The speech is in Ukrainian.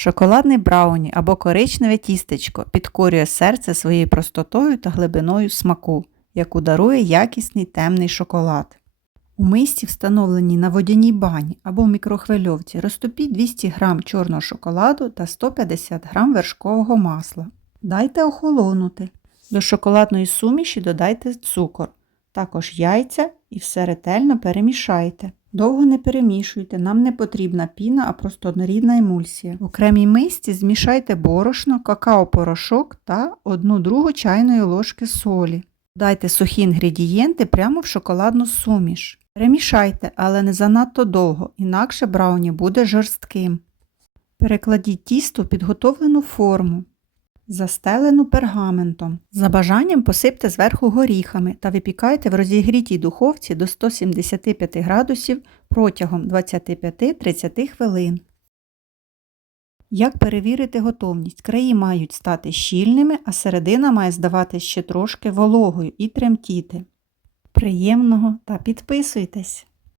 Шоколадний брауні або коричневе тістечко підкорює серце своєю простотою та глибиною смаку, яку дарує якісний темний шоколад. У мисці, встановленій на водяній бані або в мікрохвильовці, розтопіть 200 г чорного шоколаду та 150 г вершкового масла. Дайте охолонути. До шоколадної суміші додайте цукор, також яйця і все ретельно перемішайте. Довго не перемішуйте, нам не потрібна піна, а просто однорідна емульсія. В окремій мисці змішайте борошно, какао-порошок та 1 другу чайної ложки солі. Дайте сухі інгредієнти прямо в шоколадну суміш. Перемішайте, але не занадто довго, інакше брауні буде жорстким. Перекладіть тісто в підготовлену форму, застелену пергаментом. За бажанням посипте зверху горіхами та випікайте в розігрітій духовці до 175 градусів протягом 25-30 хвилин. Як перевірити готовність? Краї мають стати щільними, а середина має здаватись ще трошки вологою і тремтіти. Приємного та підписуйтесь!